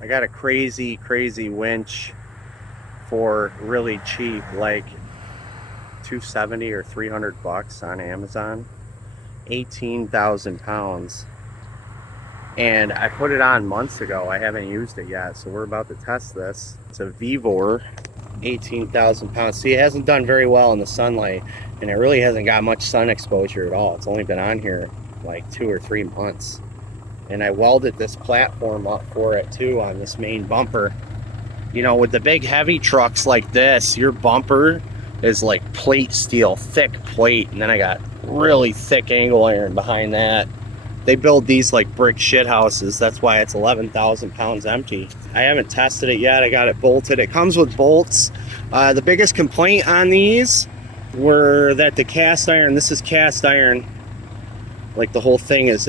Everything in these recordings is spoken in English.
I got a crazy winch for really cheap, like 270 or 300 bucks on Amazon. 18,000 pounds. And I put it on months ago. I haven't used it yet, so we're about to test this. It's a Vevor, 18,000 pounds. See, it hasn't done very well in the sunlight, and it really hasn't got much sun exposure at all. It's only been on here like 2 or 3 months. And I welded this platform up for it too on this main bumper. You know, with the big heavy trucks like this, your bumper is like plate steel, thick plate, and then I got really thick angle iron behind that. They build these like brick shit houses. That's why it's 11,000 pounds empty. I haven't tested it yet. I got it bolted. It comes with bolts. The biggest complaint on these were that the cast iron, this is cast iron, like the whole thing is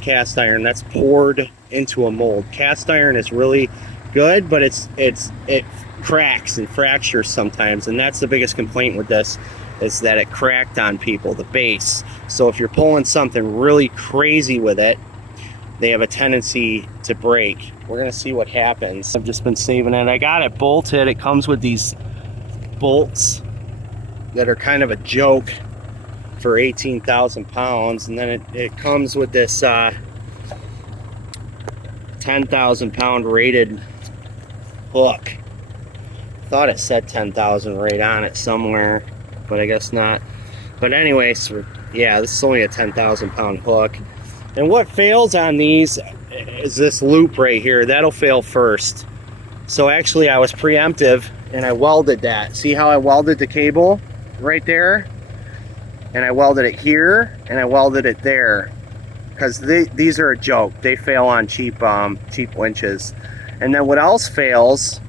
cast iron that's poured into a mold. Cast iron is really good, but it cracks and fractures sometimes, and that's the biggest complaint with this, is that it cracked on people, the base. So if you're pulling something really crazy with it, they have a tendency to break. We're gonna see what happens. I've just been saving it. I got it bolted. It comes with these bolts that are kind of a joke for 18,000 pounds, and then it comes with this 10,000 pound rated hook. Thought it said 10,000 right on it somewhere, but I guess not. But anyways, yeah, this is only a 10,000 pound hook. And what fails on these is this loop right here. That'll fail first. So actually I was preemptive and I welded that. See how I welded the cable right there? And I welded it here and I welded it there, because these are a joke. They fail on cheap winches. And then what else fails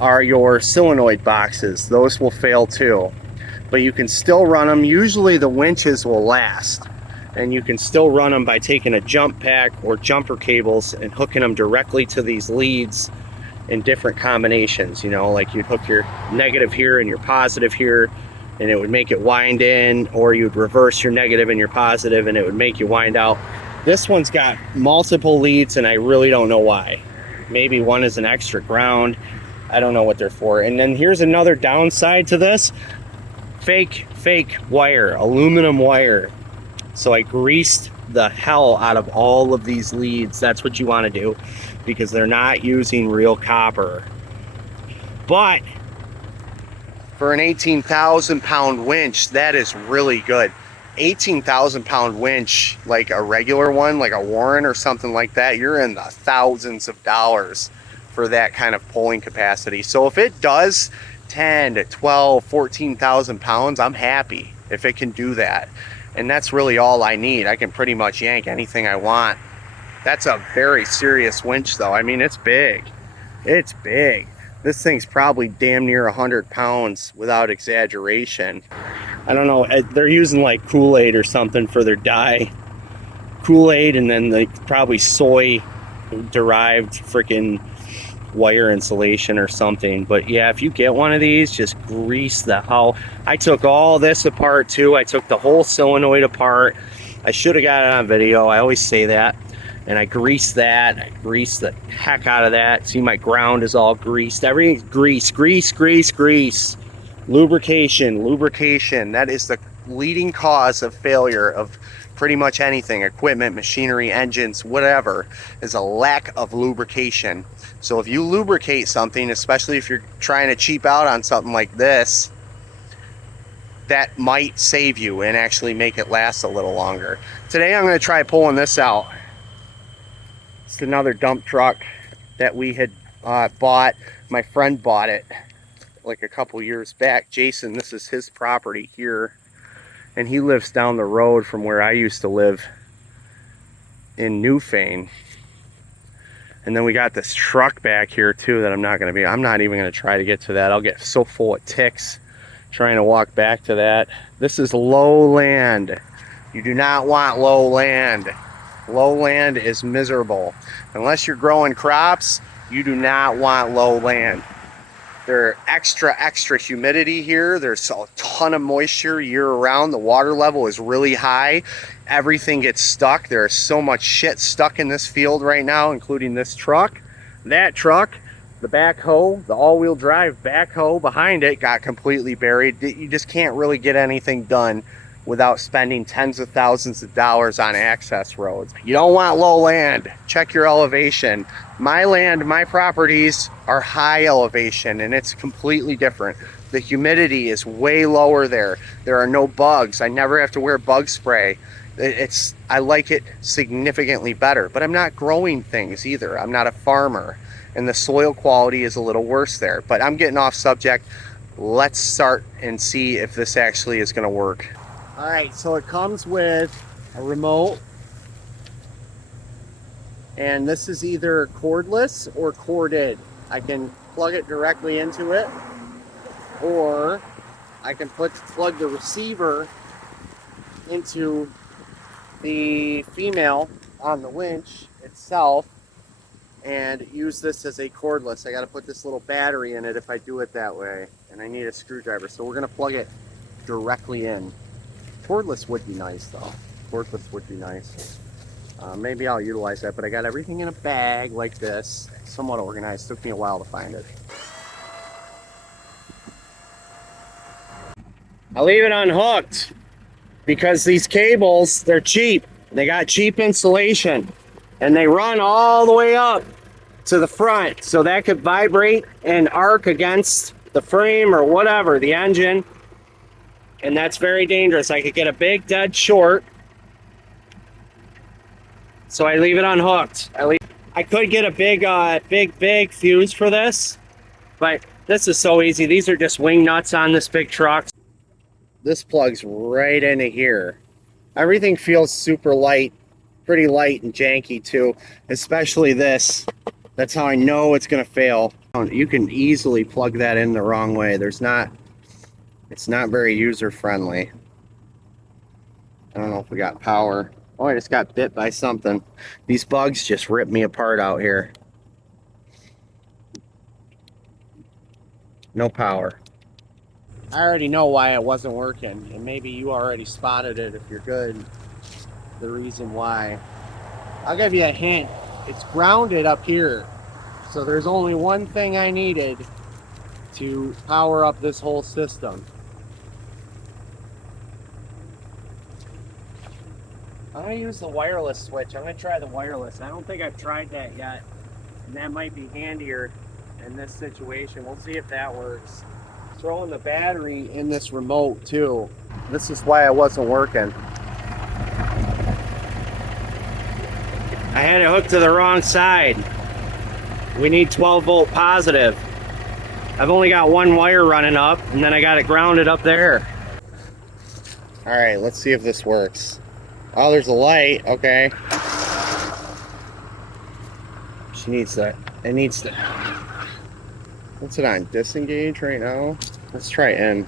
are your solenoid boxes. Those will fail too, but you can still run them. Usually the winches will last, and you can still run them by taking a jump pack or jumper cables and hooking them directly to these leads in different combinations. You know, like you'd hook your negative here and your positive here, and it would make it wind in, or you'd reverse your negative and your positive and it would make you wind out. This one's got multiple leads and I really don't know why. Maybe one is an extra ground. I don't know what they're for. And then here's another downside to this. Fake wire, aluminum wire. So I greased the hell out of all of these leads. That's what you want to do, because they're not using real copper. But for an 18,000 pound winch, that is really good. 18,000 pound winch, like a regular one, like a Warren or something like that, you're in the thousands of dollars for that kind of pulling capacity. So if it does 10 to 12, 14,000 pounds, I'm happy if it can do that. And that's really all I need. I can pretty much yank anything I want. That's a very serious winch though. I mean, it's big. It's big. This thing's probably damn near 100 pounds without exaggeration. I don't know, they're using like Kool-Aid or something for their dye. Kool-Aid, and then like probably soy derived freaking wire insulation or something. But yeah, if you get one of these, just grease the hell. I took all this apart too. I took the whole solenoid apart. I should have got it on video. I always say that. And I greased that. I greased the heck out of that. See, my ground is all greased. Everything's grease. Lubrication. That is the leading cause of failure of pretty much anything. Equipment, machinery, engines, whatever, is a lack of lubrication. So if you lubricate something, especially if you're trying to cheap out on something like this, that might save you and actually make it last a little longer. Today I'm going to try pulling this out. It's another dump truck that we had bought. My friend bought it like a couple years back. Jason, this is his property here, and he lives down the road from where I used to live in Newfane. And then we got this truck back here too that I'm not even going to try to get to that. I'll get so full of ticks trying to walk back to that. This is low land. You do not want low land. Low land is miserable. Unless you're growing crops, you do not want low land. There's extra humidity here. There's a ton of moisture year round. The water level is really high. Everything gets stuck. There's so much shit stuck in this field right now, including this truck. That truck, the backhoe, the all-wheel drive backhoe behind it got completely buried. You just can't really get anything done without spending tens of thousands of dollars on access roads. You don't want low land. Check your elevation. My land, my properties are high elevation, and it's completely different. The humidity is way lower there. There are no bugs. I never have to wear bug spray. I like it significantly better, but I'm not growing things either. I'm not a farmer, and the soil quality is a little worse there. But I'm getting off subject. Let's start and see if this actually is going to work. All right, so it comes with a remote, and this is either cordless or corded. I can plug it directly into it, or I can plug the receiver into the female on the winch itself and use this as a cordless. I got to put this little battery in it if I do it that way, and I need a screwdriver, so we're going to plug it directly in. Cordless would be nice though. Cordless would be nice. Maybe I'll utilize that, but I got everything in a bag like this, somewhat organized. Took me a while to find it. I leave it unhooked because these cables, they're cheap. They got cheap insulation, and they run all the way up to the front, so that could vibrate and arc against the frame or whatever, the engine, and that's very dangerous. I could get a big dead short, so I leave it unhooked. I could get a big fuse for this, but this is so easy. These are just wing nuts on this big truck. This plugs right into here. Everything feels super light, pretty light and janky too, especially this. That's how I know it's gonna fail. You can easily plug that in the wrong way. It's not very user friendly. I don't know if we got power. Oh, I just got bit by something. These bugs just rip me apart out here. No power. I already know why it wasn't working, and maybe you already spotted it if you're good. The reason why. I'll give you a hint. It's grounded up here. So there's only one thing I needed to power up this whole system. I'm going to use the wireless switch. I'm going to try the wireless. I don't think I've tried that yet, and that might be handier in this situation. We'll see if that works. Throwing the battery in this remote too. This is why it wasn't working. I had it hooked to the wrong side. We need 12 volt positive. I've only got one wire running up, and then I got it grounded up there. All right, let's see if this works. Oh, there's a light. Okay. She needs that. It needs to. What's it on? Disengage right now? Let's try in.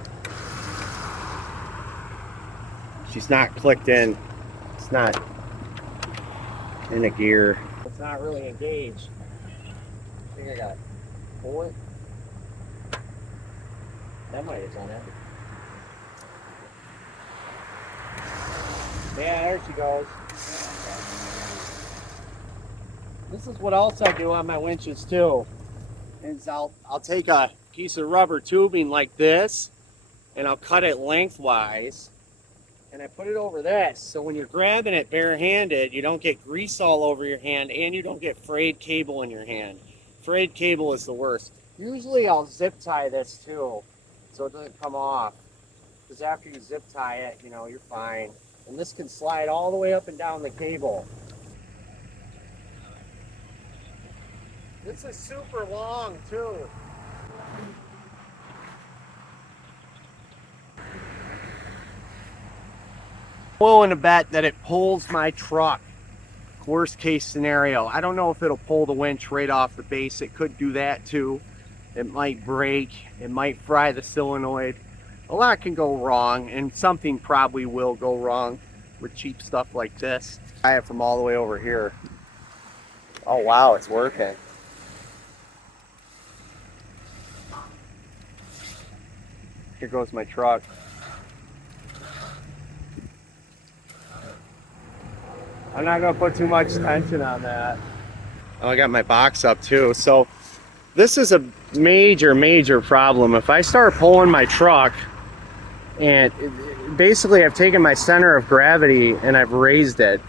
She's not clicked in. It's not in a gear. It's not really engaged. I think I got pull it. That might have done it. Yeah, there she goes. This is what else I do on my winches too. Is I'll take a piece of rubber tubing like this, and I'll cut it lengthwise, and I put it over this, so when you're grabbing it barehanded, you don't get grease all over your hand, and you don't get frayed cable in your hand. Frayed cable is the worst. Usually I'll zip tie this too, so it doesn't come off, because after you zip tie it, you know, you're fine. And this can slide all the way up and down the cable. This is super long too. Willing to bet that it pulls my truck. Worst case scenario. I don't know if it'll pull the winch right off the base. It could do that too. It might break. It might fry the solenoid. A lot can go wrong, and something probably will go wrong with cheap stuff like this. Try it from all the way over here. Oh wow, it's working. Here goes my truck. I'm not gonna put too much tension on that. Oh, I got my box up too. So this is a major problem. If I start pulling my truck, and basically I've taken my center of gravity and I've raised it.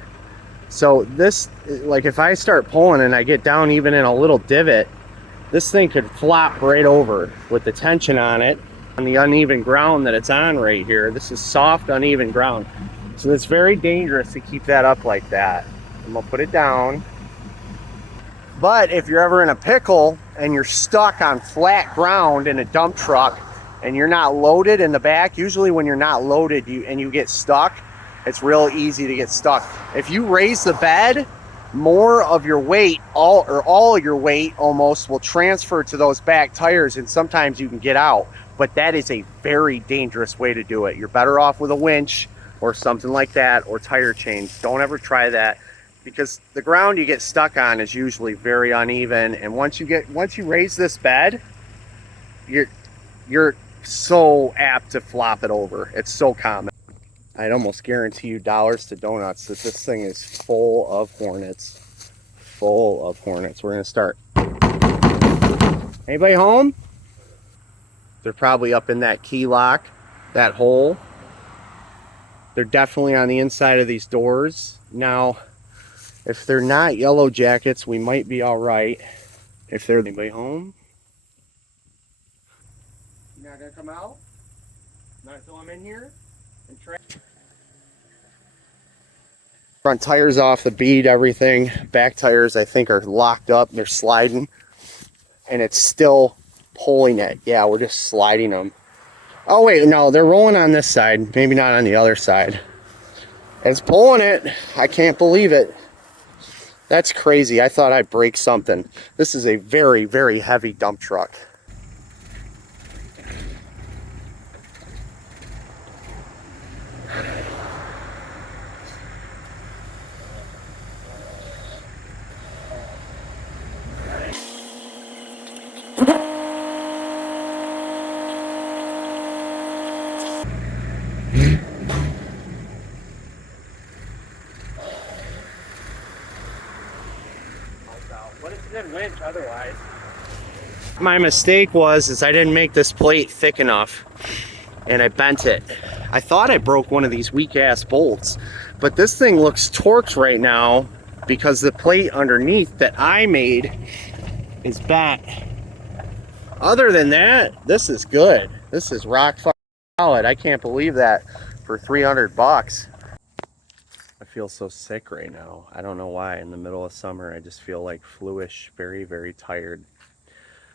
So this, like if I start pulling and I get down even in a little divot, this thing could flop right over with the tension on it, on the uneven ground that it's on right here. This is soft, uneven ground. So it's very dangerous to keep that up like that. I'm gonna put it down. But if you're ever in a pickle and you're stuck on flat ground in a dump truck and you're not loaded in the back, usually when you're not loaded and you get stuck, it's real easy to get stuck. If you raise the bed, more of your weight, all of your weight almost will transfer to those back tires, and sometimes you can get out. But that is a very dangerous way to do it. You're better off with a winch or something like that, or tire chains. Don't ever try that, because the ground you get stuck on is usually very uneven, and once you raise this bed, you're so apt to flop it over. It's so common. I'd almost guarantee you dollars to donuts that this thing is full of hornets. Full of hornets. We're gonna start. Anybody home? They're probably up in that key lock, that hole. They're definitely on the inside of these doors. Now, if they're not yellow jackets, we might be all right. If they're anybody home? You're not gonna come out? Not until I'm in here? And try. Front tires off the bead, everything. Back tires, I think, are locked up. They're sliding, and it's still pulling it. Yeah, we're just sliding them. Oh wait, no, they're rolling on this side. Maybe not on the other side. It's pulling it. I can't believe it. That's crazy. I thought I'd break something. This is a very heavy dump truck. What if it didn't winch otherwise? My mistake was I didn't make this plate thick enough, and I bent it. I thought I broke one of these weak ass bolts, but this thing looks torqued right now because the plate underneath that I made is bent. Other than that, this is good. This is rock solid. I can't believe that for 300 bucks. I feel so sick right now. I don't know why. In the middle of summer, I just feel like fluish, very tired.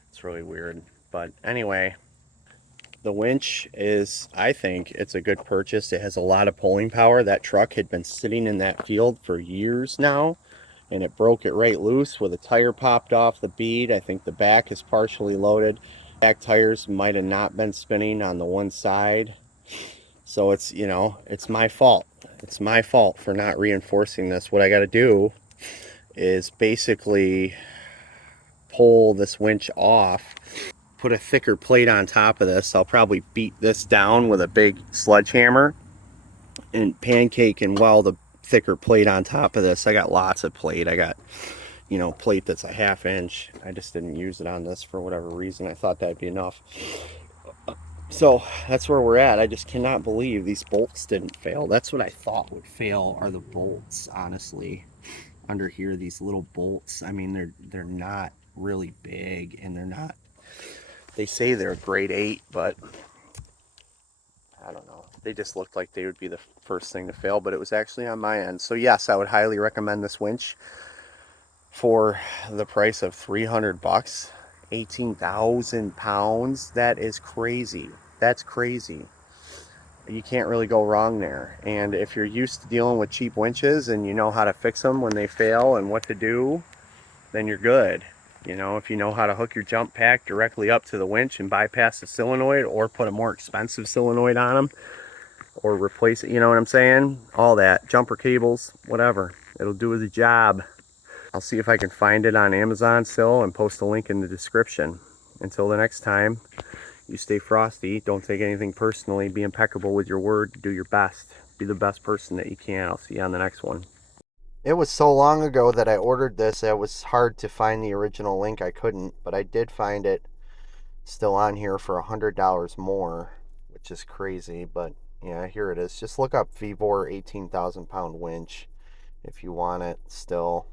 It's really weird. But anyway, the winch is, I think it's a good purchase. It has a lot of pulling power. That truck had been sitting in that field for years now, and it broke it right loose with a tire popped off the bead. I think the back is partially loaded. Back tires might have not been spinning on the one side. So it's, you know, it's my fault. It's my fault for not reinforcing this. What I got to do is basically pull this winch off, put a thicker plate on top of this. I'll probably beat this down with a big sledgehammer and pancake and weld a thicker plate on top of this. I got lots of plate. I got, you know, plate that's a 1/2 inch. I just didn't use it on this for whatever reason. I thought that'd be enough. So that's where we're at. I just cannot believe these bolts didn't fail. That's what I thought would fail, are the bolts, honestly. Under here, these little bolts, I mean, they're not really big, and they're not, they say they're grade 8, but I don't know. They just looked like they would be the first thing to fail, but it was actually on my end. So yes, I would highly recommend this winch for the price of 300 bucks. 18,000 pounds. That is crazy. That's crazy. You can't really go wrong there. And if you're used to dealing with cheap winches and you know how to fix them when they fail and what to do, then you're good. You know, if you know how to hook your jump pack directly up to the winch and bypass the solenoid, or put a more expensive solenoid on them, or replace it, you know what I'm saying? All that, jumper cables, whatever, it'll do the job. I'll see if I can find it on Amazon still and post a link in the description. Until the next time, you stay frosty. Don't take anything personally. Be impeccable with your word. Do your best. Be the best person that you can. I'll see you on the next one. It was so long ago that I ordered this, it was hard to find the original link. I couldn't, but I did find it still on here for $100 more, which is crazy. But yeah, here it is. Just look up Vevor 18,000 pound winch if you want it still.